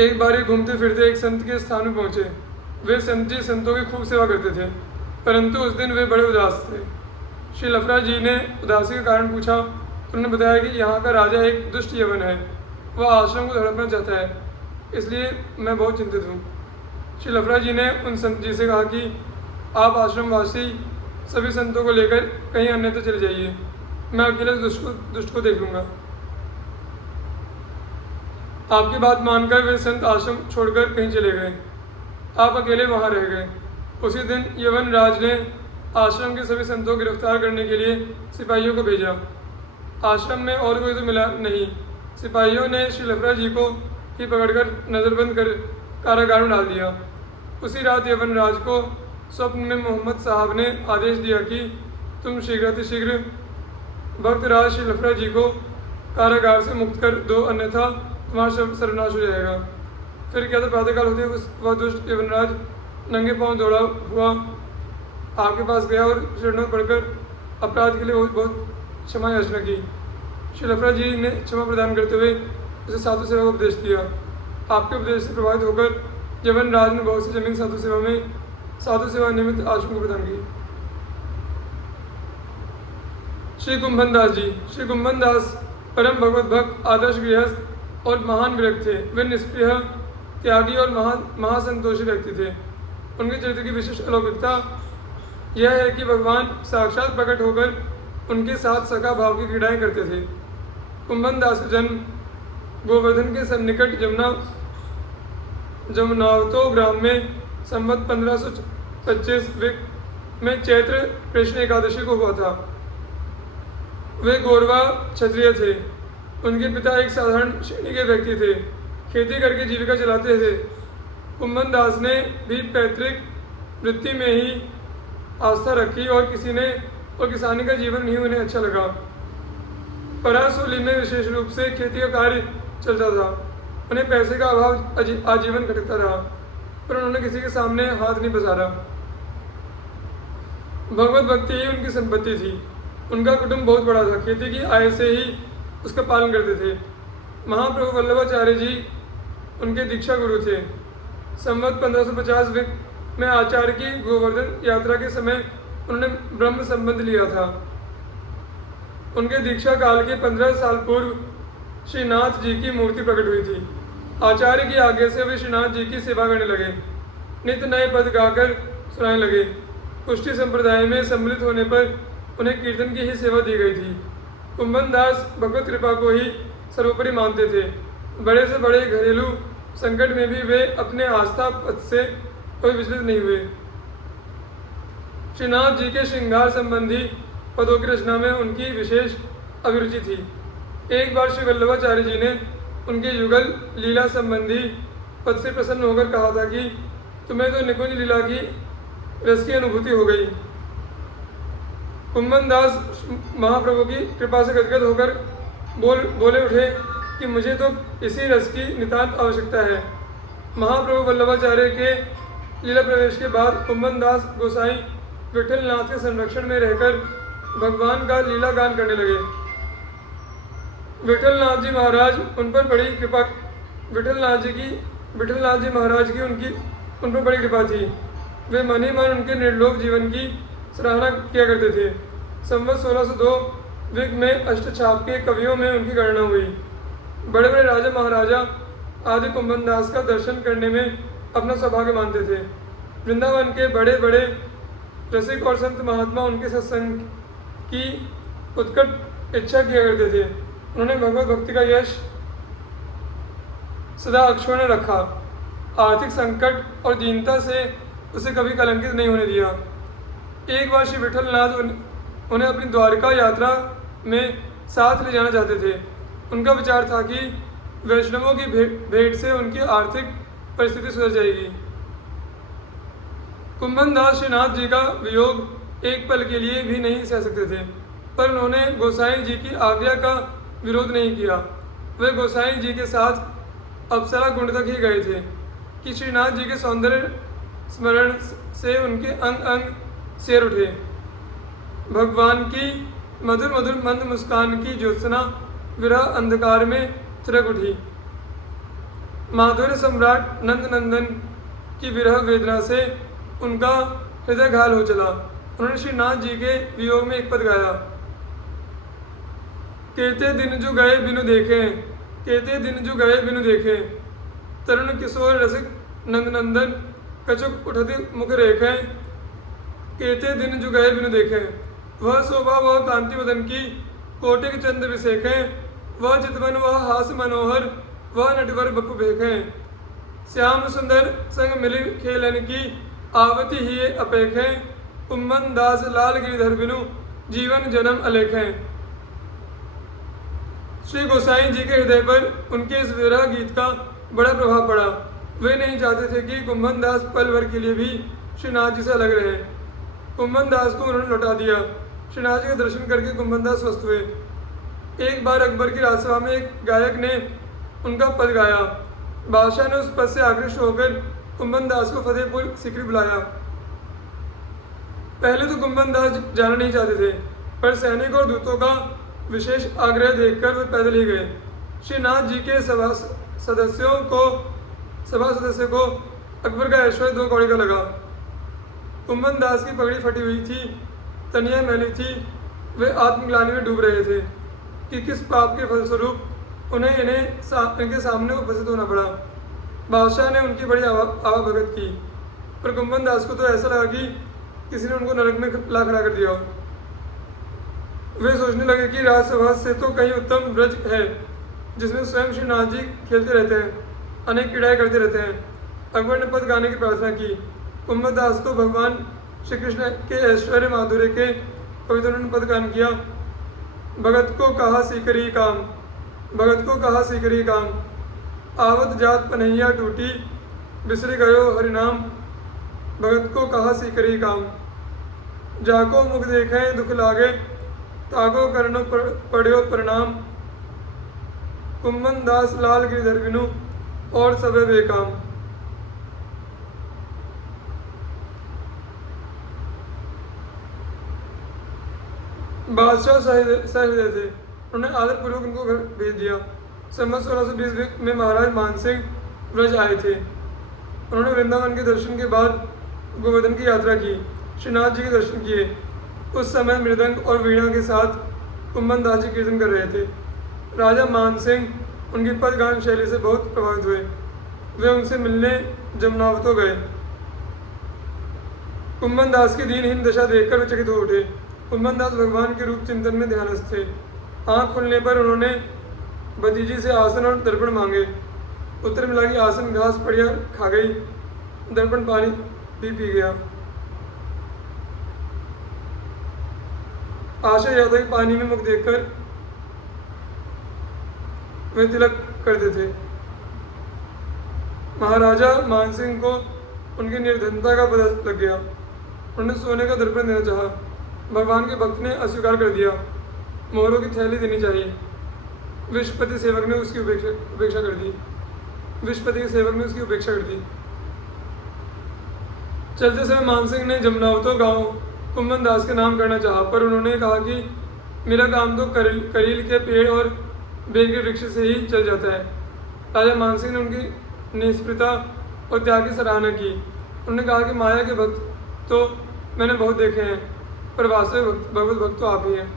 एक बार ही घूमते फिरते एक संत के स्थान में पहुँचे। वे संत जी संतों की खूब सेवा करते थे, परंतु उस दिन वे बड़े उदास थे। श्री लफरा जी ने उदासी का कारण पूछा। उन्होंने बताया कि यहाँ का राजा एक दुष्ट यवन है, वह आश्रम को हड़पना चाहता है, इसलिए मैं बहुत चिंतित हूँ। श्री लफरा जी ने उन संत जी से कहा कि आप आश्रमवासी सभी संतों को लेकर कहीं अन्यत्र चले जाइए, मैं अकेले दुष्ट को देख लूँगा। आपकी बात मानकर वे संत आश्रम छोड़कर कहीं चले गए। आप अकेले वहाँ रह गए। उसी दिन यवन राज ने आश्रम के सभी संतों को गिरफ्तार करने के लिए सिपाहियों को भेजा। आश्रम में और कोई तो मिला नहीं। सिपाहियों ने श्री लफरा जी को ही पकड़कर नज़रबंद कर कारागार में डाल दिया। उसी रात यवन राज को स्वप्न में मोहम्मद साहब ने आदेश दिया कि तुम शीघ्र भक्त राज श्री लफरा जी को कारागार से मुक्त कर दो, अन्यथा तुम्हारा सर्वनाश हो जाएगा। फिर क्या था, प्रातःकाल होते वह दुष्ट यवनराज नंगे पांव दौड़ा हुआ आपके पास गया और चरणों में पड़कर अपराध के लिए बहुत क्षमा याचना की। श्री लफरा जी ने क्षमा प्रदान करते हुए उसे साधु सेवा का उपदेश दिया। आपके उपदेश से प्रभावित होकर यवनराज ने बहुत सी जमीन साधु सेवा निमित्त आश्रम को प्रदान की। श्री कुंभन दास परम भगवत भक्त, आदर्श गृहस्थ और महान विरक्त थे। वे निष्प्रिय, त्यागी और महासंतोषी व्यक्ति थे। उनके चरित्र की विशिष्ट अलौकिकता यह है कि भगवान साक्षात प्रकट होकर उनके साथ सखा भाव की क्रीड़ाएं करते थे। कुंभन दास का जन्म गोवर्धन के सन्निकट जमुनावतो ग्राम में संवत 1525 में चैत्र कृष्ण एकादशी को हुआ था। वे गौरवा क्षत्रिय थे। उनके पिता एक साधारण श्रेणी के व्यक्ति थे, खेती करके जीविका चलाते थे। कुंभन दास ने भी पैतृक वृत्ति में ही आस्था रखी और किसानी का जीवन ही उन्हें अच्छा लगा। परासोली में विशेष रूप से खेती का कार्य चलता था। उन्हें पैसे का अभाव आजीवन खटकता रहा, पर उन्होंने किसी के सामने हाथ नहीं पसारा। भगवत भक्ति ही उनकी संपत्ति थी। उनका कुटुंब बहुत बड़ा था, खेती की आय से ही उसका पालन करते थे। महाप्रभु वल्लभाचार्य जी उनके दीक्षा गुरु थे। संवत 1550 में आचार्य की गोवर्धन यात्रा के समय उन्होंने ब्रह्म संबंध लिया था। उनके दीक्षा काल के 15 साल पूर्व श्रीनाथ जी की मूर्ति प्रकट हुई थी। आचार्य की आज्ञा से वे श्रीनाथ जी की सेवा करने लगे। नित्य नए पद गाकर सुनाने लगे। पुष्टि संप्रदाय में सम्मिलित होने पर उन्हें कीर्तन की ही सेवा दी गई थी। कुंभन दास भगवत कृपा को ही सर्वोपरि मानते थे। बड़े से बड़े घरेलू संकट में भी वे अपने आस्था पथ से कोई विचलित नहीं हुए। श्रीनाथ जी के श्रृंगार संबंधी पदों की रचना में उनकी विशेष अभिरुचि थी। एक बार श्री वल्लभाचार्य जी ने उनके युगल लीला संबंधी पद से प्रसन्न होकर कहा था कि तुम्हें तो निकुंज लीला की रस की अनुभूति हो गई। कुंभन दास महाप्रभु की कृपा से गदगद होकर बोले उठे कि मुझे तो इसी रस की नितांत आवश्यकता है। महाप्रभु वल्लभाचार्य के लीला प्रवेश के बाद कुंभन दास गोसाई विठल नाथ के संरक्षण में रहकर भगवान का लीला गान करने लगे। विठल नाथ जी महाराज उन पर बड़ी कृपा विठल नाथ जी महाराज की उन पर बड़ी कृपा थी। वे मन ही मन उनके निर्लोभ जीवन की सराहना किया करते थे। संवत 1602 में अष्टछाप के कवियों में उनकी गणना हुई। बड़े बड़े राजा महाराजा आदि कुंभन दास का दर्शन करने में अपना सौभाग्य मानते थे। वृंदावन के बड़े बड़े रसिक और संत महात्मा उनके सत्संग की उत्कट इच्छा किया करते थे। उन्होंने भगवत भक्ति का यश सदा अक्षुण्ण रखा। आर्थिक संकट और दीनता से उसे कभी कलंकित नहीं होने दिया। एक बार श्री विठलनाथ उन्हें अपनी द्वारका यात्रा में साथ ले जाना चाहते थे। उनका विचार था कि वैष्णवों की भेंट से उनकी आर्थिक परिस्थिति सुधर जाएगी। कुंभन दास श्रीनाथ जी का वियोग एक पल के लिए भी नहीं सह सकते थे, पर उन्होंने गोसाई जी की आज्ञा का विरोध नहीं किया। वे गोसाई जी के साथ अप्सरा कुंड तक ही गए थे कि श्रीनाथ जी के सौंदर्य स्मरण से उनके अंग अंग सिर उठे। भगवान की मधुर मधुर मंद मुस्कान की ज्योत्सना विरह अंधकार में थिरक उठी। माधुर्य सम्राट नंदनंदन की विरह वेदना से उनका हृदय घायल हो चला। उन्होंने श्रीनाथ जी के वियोग में एक पद गाया, कहते दिन जो गए बिनु देखे, कहते दिन जो गए बिनु देखे, तरुण किशोर रसिक नंदनंदन कछुक उठती मुख रेखे, कहते दिन जो गए बिनु देखे। वह शोभा वह कांति वदन की कोटिक चंद विशेखे, वह चितवन वह हास मनोहर वह नटवर बपु भेखे। श्याम सुंदर संग मिली खेलन की आवती ही अपेखे, कुम्भन दास लाल गिरिधर बिनु जीवन जन्म अलेखे। श्री गोसाई जी के हृदय पर उनके इस विरह गीत का बड़ा प्रभाव पड़ा। वे नहीं चाहते थे कि कुम्भन दास पल भर के लिए भी श्रीनाथ जी से अलग रहे। कुम्भन दास को उन्होंने लौटा दिया। श्रीनाथ जी का दर्शन करके कुम्भन दास स्वस्थ हुए। एक बार अकबर की राजसभा में एक गायक ने उनका पद गाया। बादशाह ने उस पद से आकृष्ट होकर कुम्भन दास को फतेहपुर सीकरी बुलाया। पहले तो कुम्भन दास जाना नहीं चाहते थे, पर सैनिक और दूतों का विशेष आग्रह देखकर वे पैदल ही गए। श्रीनाथ जी के सभा सदस्य को अकबर का ऐश्वर्य 2 कौड़ी का लगा। कुम्भन दास की पगड़ी फटी हुई थी, तनिया मैली थी। वे आत्मग्लानि में डूब रहे थे कि किस पाप के फलस्वरूप उन्हें इनके सामने उपस्थित होना पड़ा। बादशाह ने उनकी बड़ी आवाभगत की, पर कुम्भन दास को तो ऐसा लगा कि किसी ने उनको नरक में ला खड़ा कर दिया। वे सोचने लगे कि राजसभा से तो कहीं उत्तम ब्रज है जिसमें स्वयं श्रीनाथ जी खेलते रहते हैं, अनेक क्रीड़ाएं करते रहते हैं। अकबर ने पद गाने की प्रार्थना की। कुम्भन दास तो भगवान श्री कृष्ण के ऐश्वर्य माधुर्य के कविता उन्होंने पद गान किया। भगत को कहा सीकरी काम, भगत को कहा सीकरी काम, आवत जात पनैया टूटी, बिसर गयो हरिनाम। भगत को कहा सीकरी काम, जाको मुख देखें दुख लागे, ताको करनो पढ़्यो प्रणाम। कुम्भन दास लाल गिरिधर बिनु और सबे बेकाम। बादशाह सहृदय थे। उन्होंने आदरपूर्वक उनको घर भेज दिया। संवत 1620 में महाराज मानसिंह व्रज आए थे। उन्होंने वृंदावन के दर्शन के बाद गोवर्धन की यात्रा की, श्रीनाथ जी के दर्शन किए। उस समय मृदंग और वीणा के साथ कुम्भन दास जी कीर्तन कर रहे थे। राजा मानसिंह उनकी पदगान शैली से बहुत प्रभावित हुए। वे उनसे मिलने जमुनावतों गए। कुम्भन दास की दीनहीन दशा देखकर वे चकित हो उठे। कुम्भन दास भगवान के रूप चिंतन में ध्यानस्थ थे। आँख खुलने पर उन्होंने भतीजी से आसन और दर्पण मांगे। उत्तर मिला कि आसन घास पड़िया खा गई, दर्पण पानी भी पी गया। आशा यह था कि पानी में मुख देखकर वे तिलक करते थे। महाराजा मानसिंह को उनकी निर्धनता का पता लग गया। उन्होंने सोने का दर्पण देना चाहा। भगवान के भक्त ने अस्वीकार कर दिया। मोहरों की थैली देनी चाहिए। विश्वपति सेवक ने उसकी उपेक्षा कर दी। विश्वपति के सेवक ने उसकी उपेक्षा कर दी। चलते समय मानसिंह ने जमुनावतों गांव कुम्भन दास के नाम करना चाहा, पर उन्होंने कहा कि मेरा काम तो करील के पेड़ और बेल के वृक्ष से ही चल जाता है। राजा मानसिंह ने उनकी निष्प्रता और त्याग की सराहना की। उन्होंने कहा कि माया के भक्त तो मैंने बहुत देखे हैं, पर वास्तविक भगवत भक्त तो आप ही हैं।